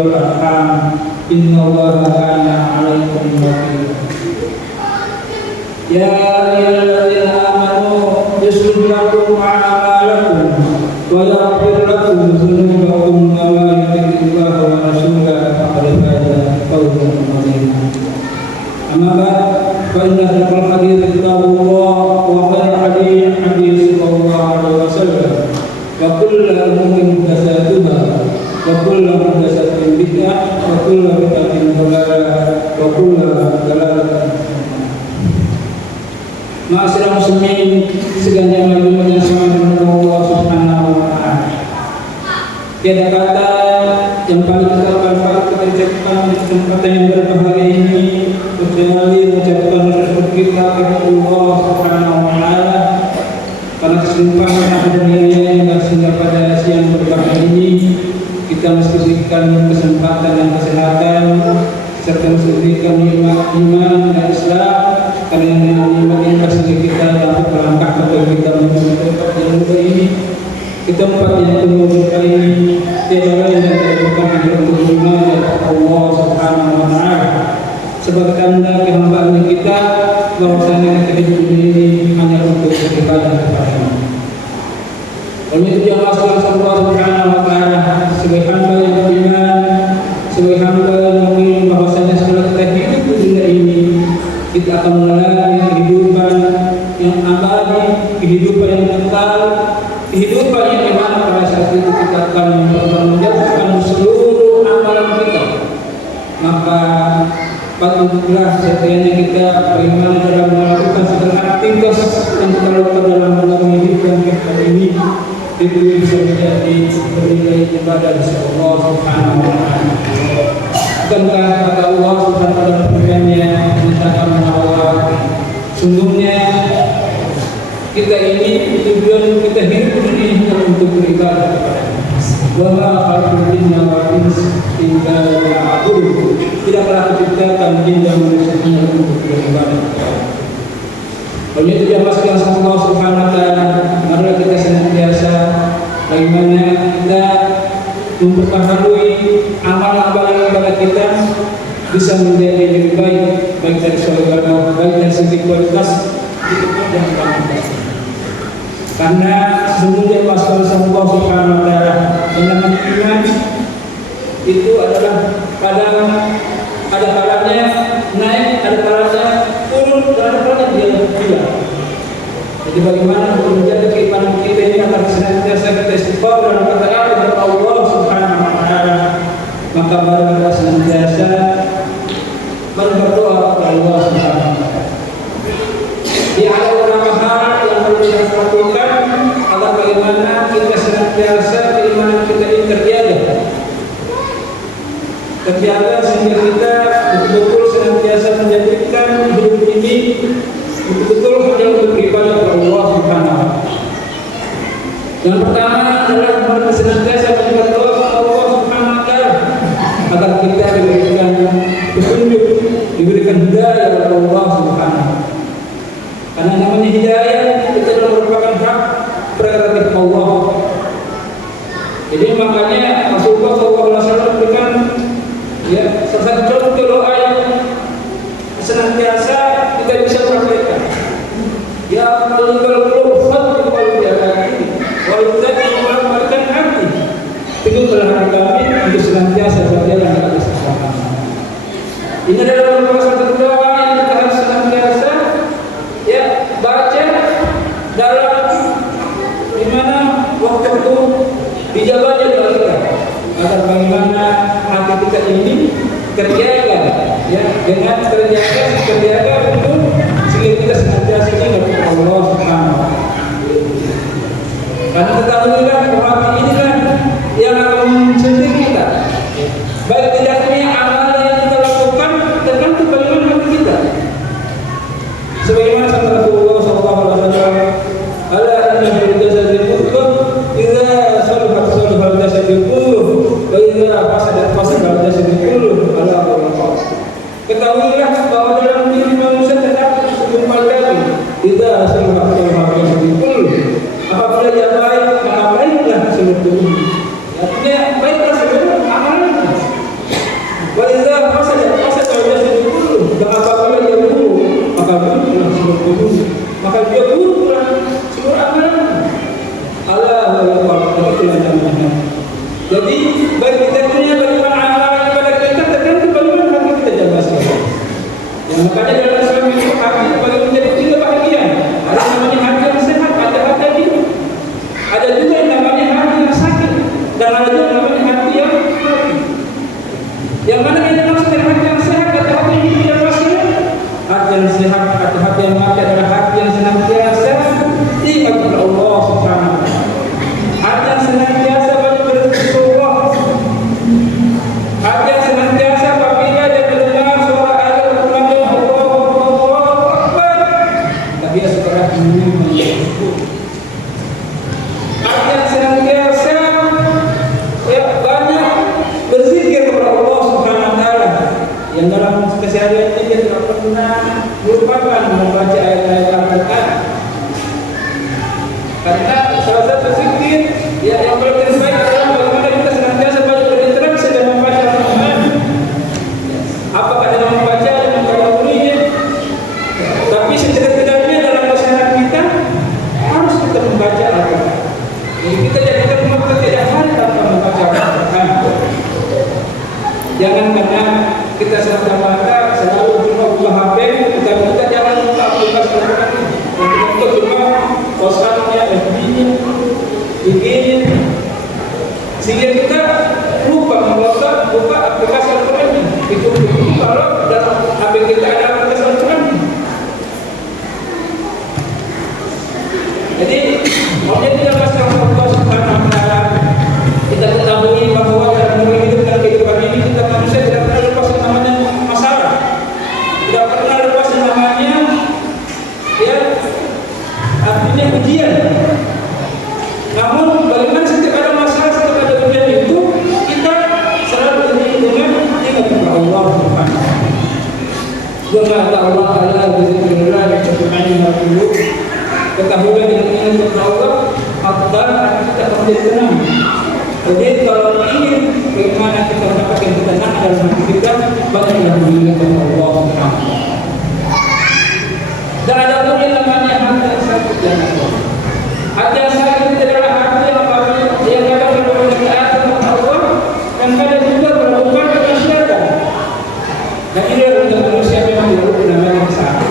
والأرحام إن الله كان عليكم رقيبا يا أيها الذين آمنوا يصلح لكم أعمالكم ويغفر لكم ذنوبكم ومن يطع الله ورسوله فقد فاز فوزا عظيما أما بعد فإن أصدق الحديث كتاب الله وخير الحديث حديث صلى الله عليه وسلم وكل أمور محدثاتها وكل محدثة بدعة وكل بدعة ضلالة وكل ضلالة. Ma'asyiral muslimin sekalian yang dimuliakan Allah Subhanahu wa taala. Tiada kata yang paling kita ucapkan di kesempatan yang berbahagia ini kecuali mengucapkan syukur kita kepada Allah Subhanahu wa taala karena kesempatan hadirnya sehingga pada siang berbahagia ini kita mesti berikan kesempatan dan kesehatan serta mesti berikan nikmat iman dan Islam karena nikmat ini sehingga kita dapat melangkah kepada kita menuju tempat yang mulia ini. Di tempat yang penuh berkah ini tiada lain yang terbuka untuk beriman Allah Subhanahu wa taala sebagai tanda kehambaan kita bahwasanya kita hidup ini hanya untuk beribadah kepada-Nya. Oleh itu Allah Subhanahu wa taala sebagai hamba yang beriman, sebagai hamba yang mengimani bahwasanya setelah kita hidup di dunia ini kita akan mengalami kehidupan yang abadi, kehidupan yang kekal, kehidupan yang dimana pada saat itu kita akan menjatuhkan seluruh amalan kita. Maka patutlah setianya kita beriman dalam melakukan segala aktivitas yang kita lakukan dalam menghidupkan kita ini itu bisa menjadi bernilai ibadah di sisi Allah Subhanahu wa taala. Bukankah kata Allah Subhanahu wa taala firman-Nya menyatakan bahwa sungguhnya kita ini tujuan kita hidup ini untuk beribadah kepada-Nya. Wa ma khalaqtul jinna wal insa illa liya'budun. Tidaklah diciptakan jin dan manusia hanya untuk beribadah kepada-Nya. Oleh itu Allah Subhanahu wa taala, mari kita senantiasa bagaimana kita memperbaharui amal-amal ibadah kita bisa menjadi lebih baik dari segi agama, baik dari segi kualitas dan kuantitas. Karena sesungguhnya Allah Subhanahu wa taala dengan iman itu adalah ada kalanya naik, ada kalanya turun, ada kalanya dia hilang. Jadi bagaimana untuk menjaga keimanan kita ini agar senantiasa kita istighfar dan berdoa kepada Allah Subhanahu wa taala. Maka marilah senantiasa berdoa kepada Allah Subhanahu wa taala. Di beberapa hal yang perlu kita lakukan agar bagaimana kita senantiasa keimanan kita ini terjaga sehingga kita betul-betul senantiasa menjadikan hidup ini betul-betul hanya untuk beribadah kepada Allah Subhanahu wa taala. Yang pertama adalah senantiasa berdoa kepada Allah Subhanahu wa taala agar kita diberikan petunjuk, diberikan hidayah oleh Allah Subhanahu wa taala. Karena namanya hidayah itu adalah merupakan hak prerogatif Allah. Jadi makanya Rasulullah SAW berikan salah satu contoh doa yang senantiasa kita bisa praktekkan. Ya qalbal qulub fadl qalbi hati wa yudzakki ma'akan hati. Itu telah kami untuk senantiasa berjalan di atas kesalahan. Ini adalah merupakan satu doa yang kita harus senantiasa baca dalam dimana waktu itu dijawabnya doa kita agar bagaimana hati kita ini terjaga dengan terjaga untuk sehingga kita senantiasa ingat kepada Allah Subhanahu wa taala. Karena ketahuilah bahwa hati inilah yang akan mencintai kita. Baik tidaknya amal yang kita lakukan tergantung bagaimana hati kita. Sebagaimana sabda Rasulullah SAW, ala inna fil jasadi mudghah idza salahat salaha al-jasadu kulluhu wa idza fasadat fasada al-jasadu kulluhu ala wa ketahuilah bahwa dalam diri manusia terdapat segumpal daging idza salahat salaha al-jasadu kulluhu. Apabila dia baik maka baiklah seluruh tubuh. Artinya Yang mana yang dimaksud dengan hati yang sehat atau hati yang hidup yang pastinya? Hati yang sehat atau hati yang mati adalah hati yang senantiasa ingat kepada Allah Subhanahu wa Ta'ala. Hati yang senantiasa banyak berzikir Allah. Hati yang senantiasa apabila dia mendengar suara azan berkumandang Allahu Akbar, tapi dia segera menyebut. Hati yang senantiasa banyak berzikir kepada Allah Subhanahu wa Ta'ala, yang dalam kesehariannya dia tidak pernah melupakan membaca ayat-ayat Al-Quran. Karena salah satu zikir yang paling terbaik adalah bagaimana kita senantiasa banyak berinteraksi dan membaca Al-Quran. Apakah dalam membaca dan mentadabburinya, tapi setidak-tidaknya dalam keseharian kita harus kita membaca Al-Quran. Jadi kita jadikan waktu tidak hari tanpa membaca Al-Quran. Jangan karena kita semata-mata selalu cuma buka HP, kita jangan buka aplikasi Al-Quran. Kita cuma postannya, FB-nya, IG-nya, sehingga kita lupa buka aplikasi Al-Quran. Itu kalau dalam HP kita ada aplikasi Al-Quran. Jadi maunya tidak pasang Allah Subhanahu wa Ta'ala. Kita ketahui bahwa dalam hidup dan kehidupan ini kita manusia tidak pernah lepas yang namanya masalah, tidak pernah lepas yang namanya artinya ujian. Namun bagaimana setiap ada masalah, setiap ada ujian itu kita selalu dengan ingat kepada Allah Subhanahu wa Ta'ala. Jumlah Allah ala bizikrillah wa syukurnya dulu. Ketahuilah dengan ingat kepada Allah agar kita menjadi tenang. Jadi kalau ingin bagaimana kita mendapatkan ketenangan dalam hati kita, banyaklah mengingat kepada Allah Subhanahu wa Ta'ala. Dan ada pun yang namanya hati yang sakit dan nasab. Hati yang sakit itu adalah hati yang apabila yang kadang berbuat taat kepada Allah dan kadang juga melakukan kemaksiatan. Dan ini adalah manusia memang dilakukan namanya kesalahan.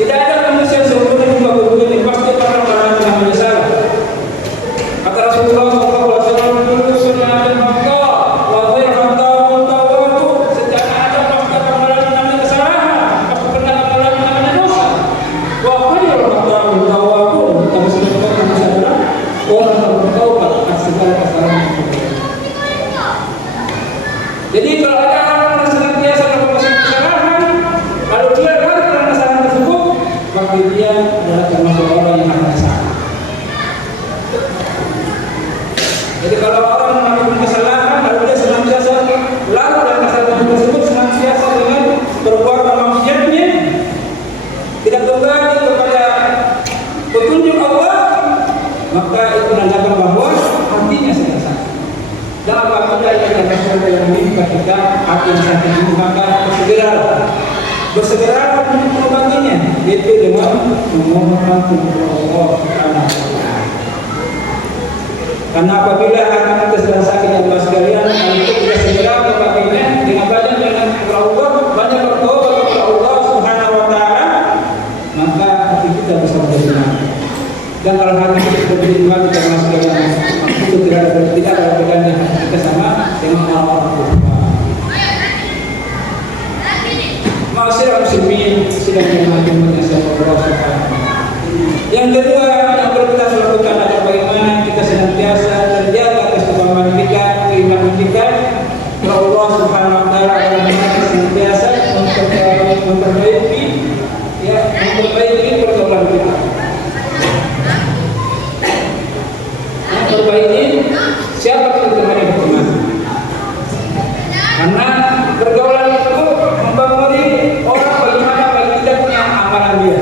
Tidak ada manusia yang sempurna di muka bumi ini, pasti pernah melakukan namanya salah. Kata Rasulullah SAW, "Kullu sunnatin makkah, wa ghairuha tawatu." Setiap ada pasti akan melakukan namanya kesalahan, pasti pernah melakukan namanya dosa. Wa ghairuha tawatu, tapi sebenarnya manusia adalah orang yang bertaubat atas segala kesalahan. Jadi kalau ada orang yang senantiasa melakukan kesalahan, kalau dia gagal dalam kesalahan tersebut, maka dia adalah termasuk orang yang akan salah. Jadi kalau orang melakukan kesalahan, lalu dia senantiasa larut dalam kesalahan tersebut, senantiasa dengan perbuatan maksiatnya, tidak kembali kepada petunjuk Allah, maka itu menandakan bahwa hatinya sedang sakit. Dan apabila ada masalah yang menimpa kita, hati yang sakit itu, maka bersegera untuk mengobatinya, yaitu dengan memohon kepada Allah Subhanahu wa Ta'ala. Karena apabila hati kita sedang sakit dan Allah sekalian, itu kita segera mengobatinya dengan banyak kepada Allah, banyak bertobat kepada Allah Subhanahu wa Ta'ala, maka hati kita bisa bersemangat. Dan kalau hati kita bersemangat, kita Allah sekalian, itu tidak ada bedanya kita sama dengan orang-orang berdoa. Masyarakat muslimin sedang menghadapi Allah Subhanahu wa Ta'ala. Yang kedua yang perlu kita lakukan adalah bagaimana kita senantiasa terjaga keselamatan kita, keimanan kita kepada Allah Subhanahu wa Ta'ala, dalam hati senantiasa memperbaiki pergaulan kita. Memperbaiki siapa kita temani berteman. Karena pergaulan itu membangun orang bagaimana bagi kita punya amalan dia.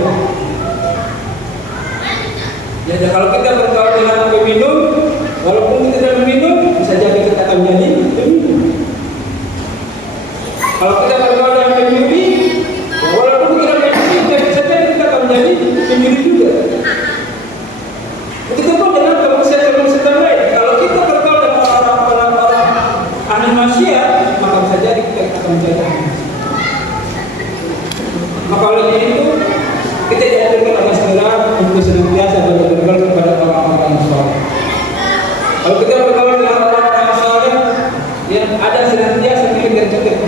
Jadi kalau kita bergaul dengan peminum, walaupun kita tidak meminum, bisa jadi kita akan jadi peminum. Kalau kita bergaul dengan penyudi, walaupun kita tidak meminum, bisa jadi kita akan jadi penyudi juga. Begitu pun dengan kemaksiatan lain. Kalau kita bergaul dengan orang-orang ahli maksiat, maka bisa jadi kita akan menjadi ahli maksiat. Maka oleh itu kita diajarkan akan segera untuk senantiasa bergaul kepada orang-orang yang saleh. Kalau kita bergaul dengan orang-orang yang saleh, yang ada senantiasa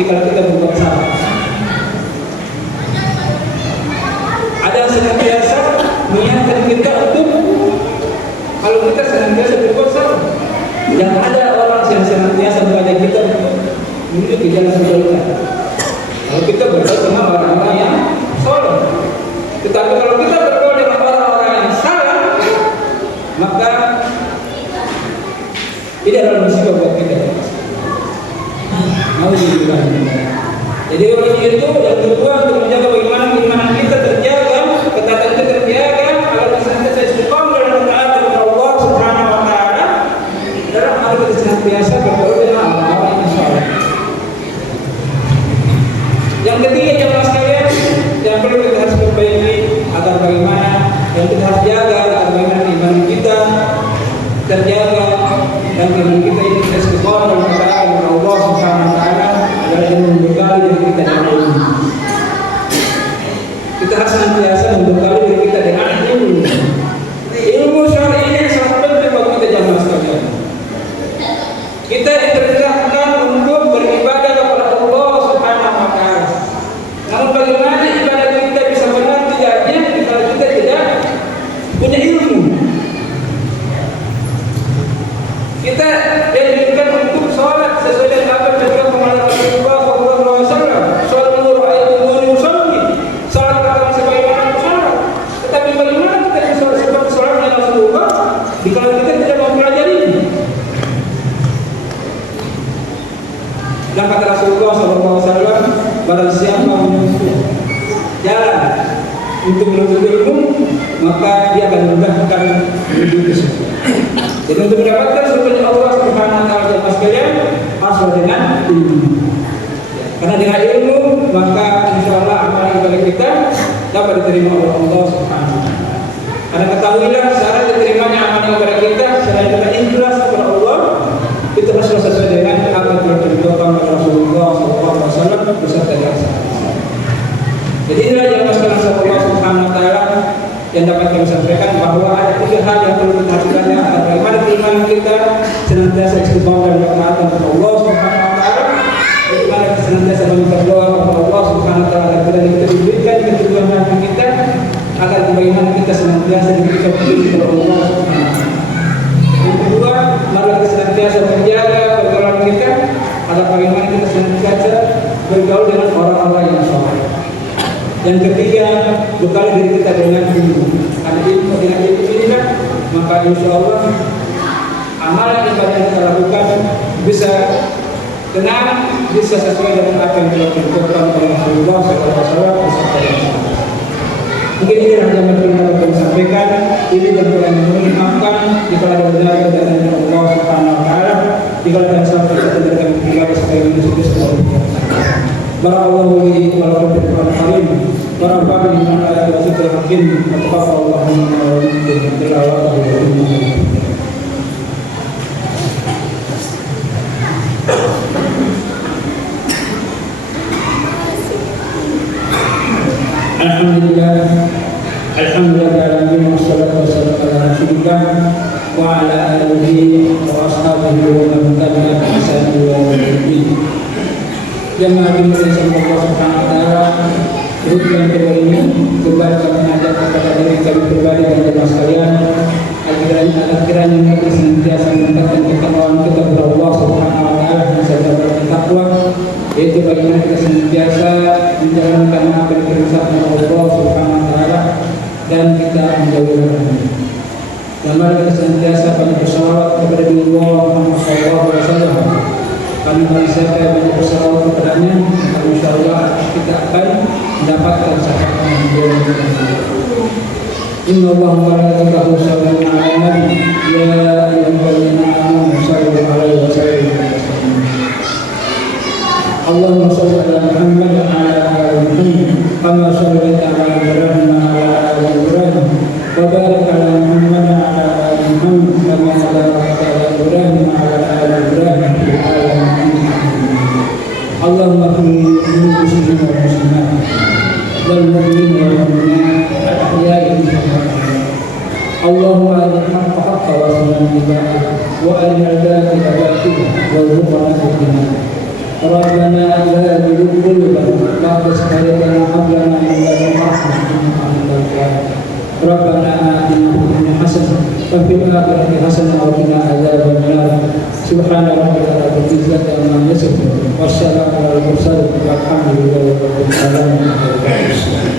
ketika kita berbuat salah. Ada yang senantiasa mengingatkan kita untuk kalau kita senantiasa berbuat salah. Yang ada orang yang senantiasa mengajak kita untuk menuju ke jalan kebaikan. Kalau kita bergaul dengan orang-orang yang soleh, tetapi kalau kita bergaul dengan orang-orang yang salah, maka tidak ada musibah buat kita. Mau dibilang. Jadi orang itu yang kedua untuk menjaga bagaimana keimanan kita terjaga, ketaatan kita terjaga, agar senantiasa istiqamah dalam taat kepada Allah Subhanahu wa taala. Dalam hal kita senantiasa bergaul dengan orang-orang yang saleh. Yang ketiga jemaah sekalian, yang perlu kita harus perbaiki agar bagaimana yang kita harus jaga agar bagaimana keimanan kita terjaga dan keimanan kita ini istiqamah dalam taat kepada Allah Subhanahu wa taala. Dan membekali diri kita dengan ilmu. Kita harus senantiasa membekali diri kita dengan ilmu. Ilmu syar'i ini sangat penting bagi kita jamaah sekalian. Kita diperintahkan untuk beribadah kepada Allah Subhanahu wa taala. Namun bagaimana ibadah kita bisa benar tidaknya kalau kita tidak punya ilmu? Kita diberikan untuk sholat sesuai dengan apa yang dilakukan oleh Rasulullah SAW. Sholat nur ayat musalli, sholat kata sebagaimana sholat. Tetapi bagaimana kita bisa seperti sholatnya Rasulullah jika kita tidak mempelajari? Dan kata Rasulullah SAW, barang siapa menempuh jalan untuk menuntut ilmu, maka dia akan mudahkan menuju ke surga. Jadi untuk mendapatkan surga Allah Subhanahu wa taala jemaah sekalian harus dengan ilmu. Karena dengan ilmu maka insyaallah amal ibadah kita dapat diterima oleh Allah Subhanahu wa taala. Karena ketahuilah syarat diterimanya amal ibadah kita selain dengan ikhlas kepada Allah itu harus sesuai dengan apa yang telah dicontohkan oleh Rasulullah SAW beserta dengan sahabat. Jadi inilah yang masalah Allah Subhanahu wa taala yang dapat kami sampaikan bahwa ada 3 hal yang perlu kita perhatikan agar bagaimana keimanan kita senantiasa istiqamah dalam ketaatan kepada Allah Subhanahu wa taala, bagaimana kita senantiasa meminta doa kepada Allah Subhanahu wa taala agar kita diberikan keturunan hati kita, agar bagaimana kita senantiasa diberikan kepada Allah Subhanahu wa taala. Yang kedua, mari kita senantiasa menjaga pergaulan kita agar bagaimana kita senantiasa bergaul dengan orang-orang yang saleh. Yang ketiga, bekali diri kita dengan ilmu. Karena ilmu dengan ilmu inilah maka insyaallah amalan ibadah yang kita lakukan bisa tenang, bisa sesuai dengan apa yang telah dicontohkan oleh Rasulullah SAW. Mungkin ini yang dapat kami sampaikan. Ini dan mohon dimaafkan jika ada benar dari Allah Subhanahu wa taala. Jika ada salah kata dari kami pribadi sebagai manusia semua. Barakallahu li wa lakum fil Qur'anil karim. Barakallahu min ayati wa zikril hakim. Taqabbalallahu minna wa minkum tilawatahu wa innahu. Alhamdulillah alamin wassalatu wassalamu ala Rasulillah wa ala alihi wa ashabihi wa man tabi'ahum bi ihsan ila yaumil din. Jemaah dimulai Allah Subhanahu wa taala, rukun kedua ini kembali kami mengajak kepada diri kami pribadi dan jemaah sekalian agar kiranya kita senantiasa meningkatkan ketakwaan kita kepada Allah Subhanahu wa taala dan serta bertakwa, yaitu bagaimana kita senantiasa menjalankan apa yang diperintahkan oleh Allah Subhanahu wa taala dan kita menjauhi larangan. Dan mari kita senantiasa banyak bersalawat kepada Rasulullah Muhammad SAW. Karena kalau siapa yang banyak bersalawat kepadanya, maka insyaallah kita akan mendapatkan syafaat yang mulia. Inna Allah wa malaikatahu yusholluna 'alan nabi ya ayyuhalladzina amanu shallu 'alaihi wa sallimu taslima. Allahumma shalli 'ala Muhammad wa 'ala ali Muhammad kama shallaita 'ala Ibrahim wa 'ala ali Ibrahim wa barik 'ala Muhammad wa 'ala ali Muhammad kama barakta 'ala Ibrahim wa 'ala ali Ibrahim fil 'alamin. Allahumma kulli muslimin wa muslimat wal mu'minin wal mu'minat al-ahya'i minhum. Allahumma arina al-haqqa haqqan warzuqna ittiba'ahu wa arina al-batila batilan warzuqna ijtinabah. ربنا لا تزغ قلوبنا بعد إذ هديتنا وهب لنا من لدنك رحمة إنك أنت الوهاب ربنا آتنا في الدنيا حسنة وفي الآخرة حسنة وقنا عذاب النار سبحان ربك رب العزة عما يصفون والسلام على المرسلين والحمد لله رب العالمين.